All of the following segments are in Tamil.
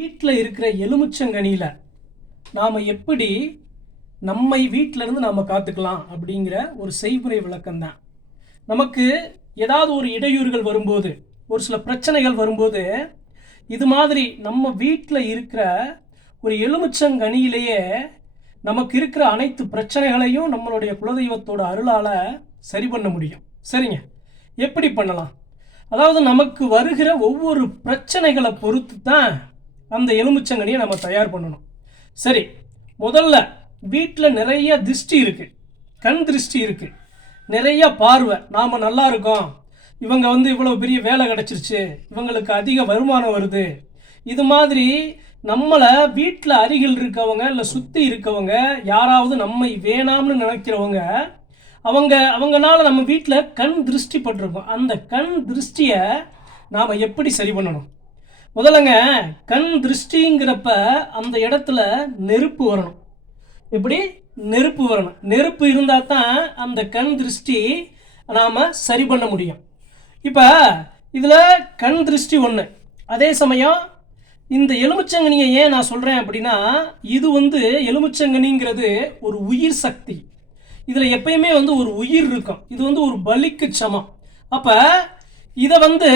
வீட்டில் இருக்கிற எலுமிச்சங்கனியில் நாம் எப்படி நம்மை வீட்டிலேருந்து நாம் காத்துக்கலாம் அப்படிங்கிற ஒரு செய்முறை விளக்கம் தான் நமக்கு ஏதாவது ஒரு இடையூறுகள் வரும்போது ஒரு சில பிரச்சனைகள் வரும்போது இது மாதிரி நம்ம வீட்டில் இருக்கிற ஒரு எலுமிச்சங்கனியிலேயே நமக்கு இருக்கிற அனைத்து பிரச்சனைகளையும் நம்மளுடைய குலதெய்வத்தோட அருளால் சரி பண்ண முடியும். சரிங்க? எப்படி பண்ணலாம்? அதாவது நமக்கு வருகிற ஒவ்வொரு பிரச்சனைகளை பொறுத்து தான் அந்த எலுமிச்சங்கனியை நம்ம தயார் பண்ணணும். சரி முதல்ல வீட்டில் நிறைய திருஷ்டி இருக்குது கண் திருஷ்டி இருக்குது நிறைய பார்வை. நாம் நல்லா இருக்கோம். இவங்க வந்து இவ்வளோ பெரிய வேலை கிடச்சிருச்சு. இவங்களுக்கு அதிக வருமானம் வருது. இது மாதிரி நம்மளை வீட்டில் அருகில் இருக்கவங்க இல்லை சுற்றி இருக்கவங்க யாராவது நம்மை வேணாம்னு நினைக்கிறவங்க அவங்க அவங்களால நம்ம வீட்டில் கண் திருஷ்டி பட்டிருக்கோம். அந்த கண் திருஷ்டியை நாம் எப்படி சரி பண்ணணும்? முதல்லங்க கண் திருஷ்டிங்கிறப்ப அந்த இடத்துல நெருப்பு வரணும். இப்படி நெருப்பு வரணும். நெருப்பு இருந்தால் தான் அந்த கண் திருஷ்டி நாம் சரி பண்ண முடியும். இப்போ இதில் கண் திருஷ்டி ஒன்று அதே சமயம் இந்த எலுமிச்சங்கனியை ஏன் நான் சொல்கிறேன் அப்படின்னா இது வந்து எலுமிச்சங்கனிங்கிறது ஒரு உயிர் சக்தி. இதில் எப்பயுமே வந்து ஒரு உயிர் இருக்கும். இது வந்து ஒரு பலிக்கு சமம். அப்போ இதை வந்து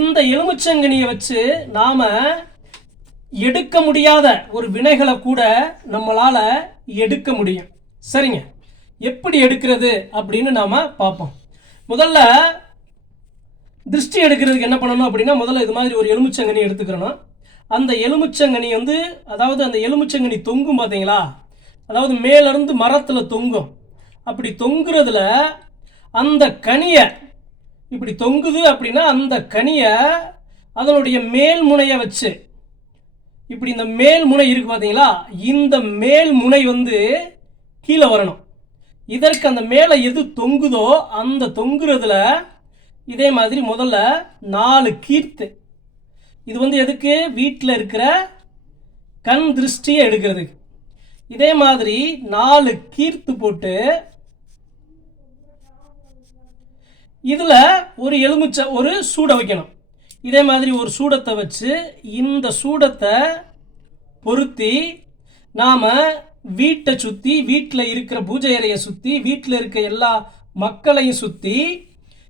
இந்த எலுமிச்சங்கனியை வச்சு நாம் எடுக்க முடியாத ஒரு வினைகளை கூட நம்மளால் எடுக்க முடியும். சரிங்க? எப்படி எடுக்கிறது அப்படின்னு நாம் பார்ப்போம். முதல்ல திருஷ்டி எடுக்கிறதுக்கு என்ன பண்ணணும் அப்படின்னா முதல்ல இது மாதிரி ஒரு எலுமிச்சங்கனி எடுத்துக்கிறணும். அந்த எலுமிச்சங்கனி வந்து அதாவது அந்த எலுமிச்சங்கனி தொங்கும் பார்த்தீங்களா அதாவது மேலேருந்து மரத்தில் தொங்கும். அப்படி தொங்குறதுல அந்த கனியை இப்படி தொங்குது அப்படின்னா அந்த கனியை அதனுடைய மேல் முனையை வச்சு இப்படி இந்த மேல் முனை இருக்கு பார்த்தீங்களா இந்த மேல் முனை வந்து கீழே வரணும். இதற்கு அந்த மேலே எது தொங்குதோ அந்த தொங்குறதுல இதே மாதிரி முதல்ல நாலு கீர்த்து. இது வந்து எதுக்கு? வீட்டில் இருக்கிற கண் திருஷ்டியை எடுக்கிறதுக்கு. இதே மாதிரி நாலு கீர்த்து போட்டு இதில் ஒரு எலுமிச்சை ஒரு சூடை வைக்கணும். இதே மாதிரி ஒரு சூடத்தை வச்சு இந்த சூடத்தை பொருத்தி நாம் வீட்டை சுற்றி வீட்டில் இருக்கிற பூஜை அறையை சுற்றி வீட்டில் இருக்க எல்லா மக்களையும் சுற்றி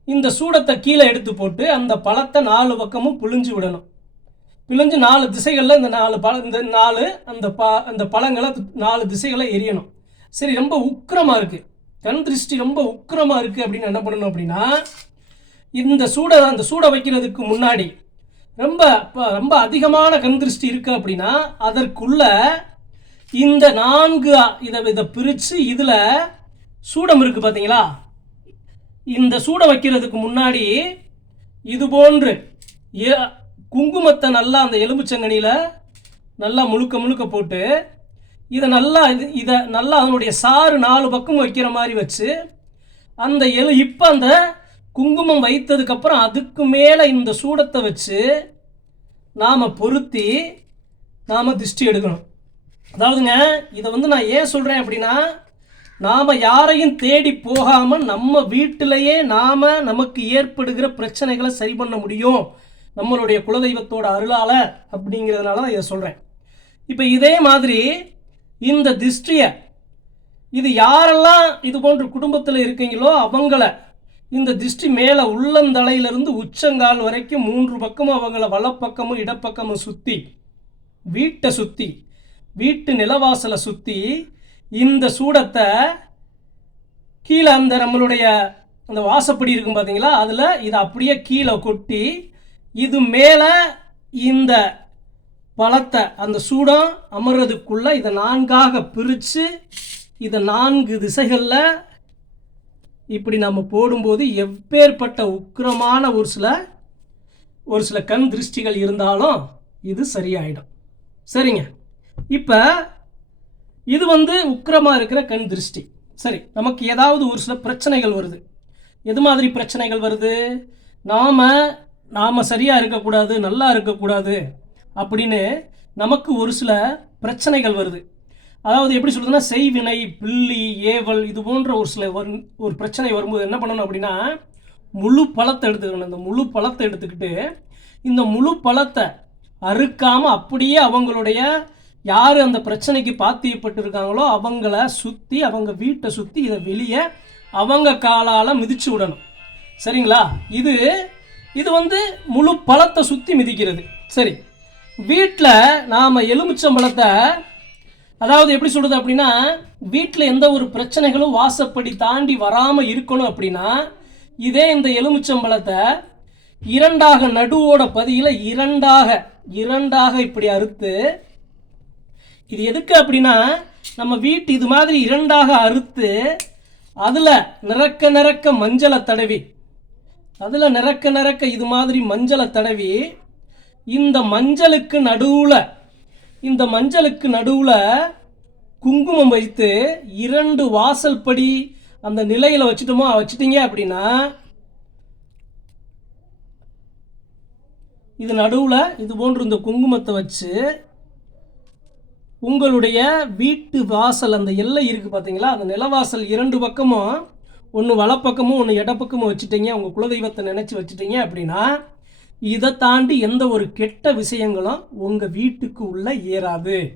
இந்த சூடத்தை கீழே எடுத்து போட்டு அந்த பழத்தை நாலு பக்கமும் புழிஞ்சு விடணும். பிழிஞ்சு நாலு திசைகளில் இந்த நாலு பழ இந்த நாலு அந்த ப அந்த பழங்களை நாலு திசைகளை எரியணும். சரி ரொம்ப உக்கிரமாக இருக்குது கண் திருஷ்டி ரொம்ப உக்கிரமாக இருக்குது அப்படின்னு என்ன பண்ணணும் அப்படின்னா இந்த சூடை அந்த சூடை வைக்கிறதுக்கு முன்னாடி ரொம்ப ரொம்ப அதிகமான கண் திருஷ்டி இருக்குது அப்படின்னா அதற்குள்ள இந்த நான்கு இதை இதை பிரித்து இதில் சூடம் இருக்குது பார்த்தீங்களா இந்த சூடை வைக்கிறதுக்கு முன்னாடி இது போன்று குங்குமத்தை நல்லா அந்த எலும்புச்சங்கனியில் நல்லா முழுக்க முழுக்க போட்டு இதை நல்லா இது இதை நல்லா அதனுடைய சாறு நாலு பக்கம் வைக்கிற மாதிரி வச்சு அந்த எலு இப்போ அந்த குங்குமம் வைத்ததுக்கப்புறம் அதுக்கு மேலே இந்த சூடத்தை வச்சு நாம் பொருத்தி நாம் திருஷ்டி எடுக்கணும். அதாவதுங்க இதை வந்து நான் ஏன் சொல்கிறேன் அப்படின்னா நாம் யாரையும் தேடி போகாமல் நம்ம வீட்டிலையே நாம் நமக்கு ஏற்படுகிற பிரச்சனைகளை சரி பண்ண முடியும். நம்மளுடைய குலதெய்வத்தோட அருளால் அப்படிங்கிறதுனால தான் இதை சொல்கிறேன் இப்போ இதே மாதிரி இந்த திஷ்டியை இது யாரெல்லாம் இது போன்ற குடும்பத்தில் இருக்கீங்களோ அவங்கள இந்த திஷ்டி மேலே உள்ளந்தலையிலிருந்து உச்சங்கால் வரைக்கும் மூன்று பக்கமும் அவங்கள வலப்பக்கமும் இடப்பக்கமும் சுற்றி வீட்டை சுற்றி வீட்டு நிலவாசலை சுற்றி இந்த சூடத்தை கீழே அந்த நம்மளுடைய அந்த வாசப்படி இருக்கும் பார்த்தீங்களா அதில் இதை அப்படியே கீழே கொட்டி இது மேலே இந்த பழத்தை அந்த சூடம் அமர்றதுக்குள்ள இதை நான்காக பிரித்து இதை நான்கு திசைகளில் இப்படி நம்ம போடும்போது எப்பேற்பட்ட உக்கிரமான ஒரு சில ஒரு சில கண் திருஷ்டிகள் இருந்தாலும் இது சரியாயிடும். சரிங்க? இப்போ இது வந்து உக்கிரமாக இருக்கிற கண் திருஷ்டி. சரி நமக்கு ஏதாவது ஒரு சில பிரச்சனைகள் வருது. எது மாதிரி பிரச்சனைகள் வருது? நாம் நாம் சரியாக இருக்கக்கூடாது நல்லா இருக்கக்கூடாது. அப்படின்னு நமக்கு ஒரு சில பிரச்சனைகள் வருது. அதாவது எப்படி சொல்கிறதுன்னா செய்வினை பில்லி ஏவல் இது போன்ற ஒரு சில வரும் ஒரு பிரச்சனை வரும்போது என்ன பண்ணணும் அப்படின்னா முழு பழத்தை எடுத்துக்கணும். இந்த முழு பழத்தை எடுத்துக்கிட்டு இந்த முழு பழத்தை அறுக்காமல் அப்படியே அவங்களுடைய யார் அந்த பிரச்சனைக்கு பாத்தியப்பட்டிருக்காங்களோ அவங்கள சுற்றி அவங்க வீட்டை சுற்றி இதை வெளியே அவங்க காலால் மிதிச்சு விடணும். சரிங்களா? இது இது வந்து முழு பழத்தை சுற்றி மிதிக்கிறது. சரி. வீட்டில் நாம் எலுமிச்சம்பழத்தை அதாவது எப்படி சொல்கிறது அப்படின்னா வீட்டில் எந்த ஒரு பிரச்சனைகளும் வாசப்படி தாண்டி வராமல் இருக்கணும் அப்படின்னா இதே இந்த எலுமிச்சம்பழத்தை இரண்டாக நடுவோட பதியில் இரண்டாக இரண்டாக இப்படி அறுத்து இது எதுக்கு அப்படின்னா நம்ம வீட்டு இது மாதிரி இரண்டாக அறுத்து அதில் நிறக்க நிறக்க மஞ்சளை தடவி அதில் நிறக்க நிறக்க இது மாதிரி மஞ்சளை தடவி இந்த மஞ்சளுக்கு நடுவில் இந்த மஞ்சளுக்கு நடுவில் குங்குமம் வைத்து இரண்டு வாசல் படி அந்த நிலையில் வச்சுட்டோமோ வச்சுட்டீங்க அப்படின்னா இது நடுவில் இது போன்று இந்த குங்குமத்தை வச்சு உங்களுடைய வீட்டு வாசல் அந்த எல்லை இருக்குது பார்த்தீங்களா அந்த நிலவாசல் இரண்டு பக்கமும் ஒன்று வலப்பக்கமும் ஒன்று இடப்பக்கமும் வச்சுட்டீங்க உங்கள் குலதெய்வத்தை நினச்சி வச்சுட்டீங்க அப்படின்னா இதை தாண்டி எந்த ஒரு கெட்ட விஷயங்களும் உங்கள் வீட்டுக்கு உள்ளே ஏறாது.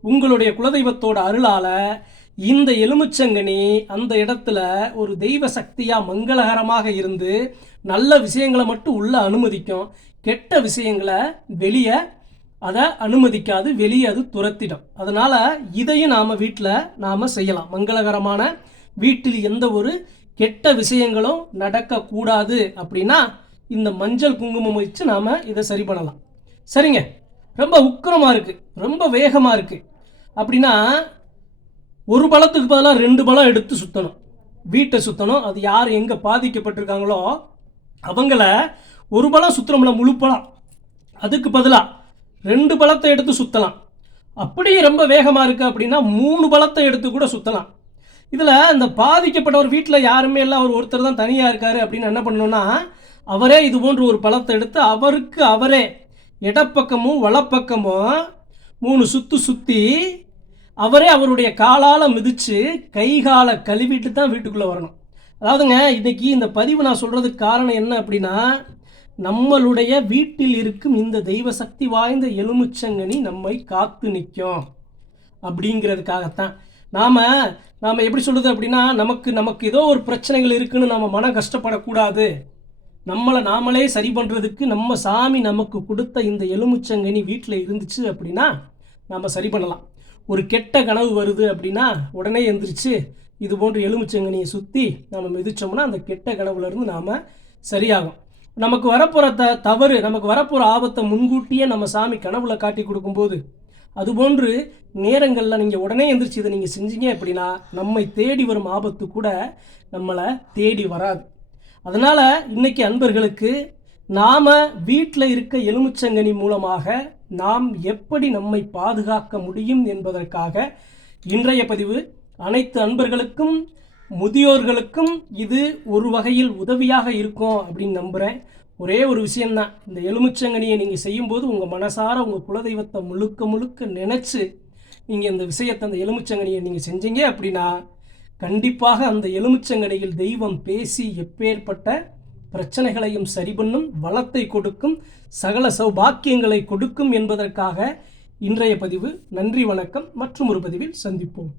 உங்களுடைய குலதெய்வத்தோட அருளால் இந்த எலுமிச்சங்கனி அந்த இடத்துல ஒரு தெய்வ சக்தியாக மங்களகரமாக இருந்து நல்ல விஷயங்களை மட்டும் உள்ள அனுமதிக்கும். கெட்ட விஷயங்களை வெளியே அதை அனுமதிக்காது வெளியே அது துரத்திடும். அதனால் இதையும் நாம் வீட்டில் நாம் செய்யலாம். மங்களகரமான வீட்டில் எந்த ஒரு கெட்ட விஷயங்களும் நடக்கக்கூடாது அப்படின்னா இந்த மஞ்சள் குங்குமம் வச்சு நாம் இதை சரி பண்ணலாம். சரிங்க. ரொம்ப உக்கிரமாக இருக்குது ரொம்ப வேகமாக இருக்குது அப்படின்னா ஒரு பழத்துக்கு பதிலாக ரெண்டு பழம் எடுத்து சுற்றணும் வீட்டை சுற்றணும் அது யார் எங்கே பாதிக்கப்பட்டிருக்காங்களோ அவங்கள ஒரு பழம் சுற்றுறோம்ல முழு பழம். அதுக்கு பதிலாக ரெண்டு பழத்தை எடுத்து சுற்றலாம் அப்படியே ரொம்ப வேகமாக இருக்குது அப்படின்னா மூணு பழத்தை எடுத்து கூட சுற்றலாம் இதில் இந்த பாதிக்கப்பட்டவர் வீட்டில் யாருமே இல்லை. அவர் ஒருத்தர் தான் தனியாக இருக்கார் அப்படின்னு என்ன பண்ணணும்னா அவரே இது போன்ற ஒரு பழத்தை எடுத்து அவருக்கு அவரே. இடப்பக்கமும் வலப்பக்கமும் மூணு சுற்று சுற்றி அவரே அவருடைய காலால் மிதித்து கை காலை கழுவிட்டு தான் வீட்டுக்குள்ளே வரணும். அதாவதுங்க இன்றைக்கி இந்த பதிவு நான் சொல்கிறதுக்கு காரணம் என்ன அப்படின்னா நம்மளுடைய வீட்டில் இருக்கும் இந்த தெய்வ சக்தி வாய்ந்த எலுமிச்சங்கனி நம்மை காத்து நிற்கும் அப்படிங்கிறதுக்காகத்தான். நாம் நாம் எப்படி சொல்கிறது அப்படின்னா நமக்கு நமக்கு ஏதோ ஒரு பிரச்சனைகள் இருக்குன்னு நம்ம மனம் கஷ்டப்படக்கூடாது. நம்மளை நாமளே சரி பண்ணுறதுக்கு நம்ம சாமி நமக்கு கொடுத்த இந்த எலுமிச்சங்கனி வீட்டில் இருந்துச்சு அப்படின்னா நம்ம சரி பண்ணலாம். ஒரு கெட்ட கனவு வருது அப்படின்னா உடனே எந்திரிச்சு இது போன்ற எலுமிச்சங்கனியை சுற்றி நம்ம மிதிச்சோம்னா அந்த கெட்ட கனவுலேருந்து நாம் சரியாகும். நமக்கு வரப்போகிற த தவறு நமக்கு வரப்போகிற ஆபத்தை முன்கூட்டியே நம்ம சாமி கனவுல காட்டி கொடுக்கும்போது அதுபோன்று நேரங்களில் நீங்கள் உடனே எந்திரிச்சு இதை நீங்கள் செஞ்சீங்க அப்படின்னா நம்மை தேடி வரும் ஆபத்து கூட நம்மளை தேடி வராது. அதனால் இன்னைக்கு அன்பர்களுக்கு நாம் வீட்டில் இருக்க எலுமிச்சங்கனி மூலமாக நாம் எப்படி நம்மை பாதுகாக்க முடியும் என்பதற்காக இன்றைய பதிவு அனைத்து அன்பர்களுக்கும் முதியோர்களுக்கும் இது ஒரு வகையில் உதவியாக இருக்கும் அப்படின்னு நம்புகிறேன் ஒரே ஒரு விஷயம்தான். இந்த எலுமிச்சங்கனியை நீங்கள் செய்யும்போது உங்கள் மனசார உங்கள் குலதெய்வத்தை முழுக்க முழுக்க நினச்சி நீங்கள் இந்த விஷயத்தை அந்த எலுமிச்சங்கனியை நீங்கள் செஞ்சீங்க அப்படின்னா கண்டிப்பாக அந்த எலுமிச்சங்கனியில் தெய்வம் பேசி எப்பேற்பட்ட பிரச்சனைகளையும் சரி பண்ணும் வளத்தை கொடுக்கும் சகல சௌபாக்கியங்களை கொடுக்கும் என்பதற்காக இன்றைய பதிவு. நன்றி வணக்கம். மற்றும் ஒரு பதிவில் சந்திப்போம்.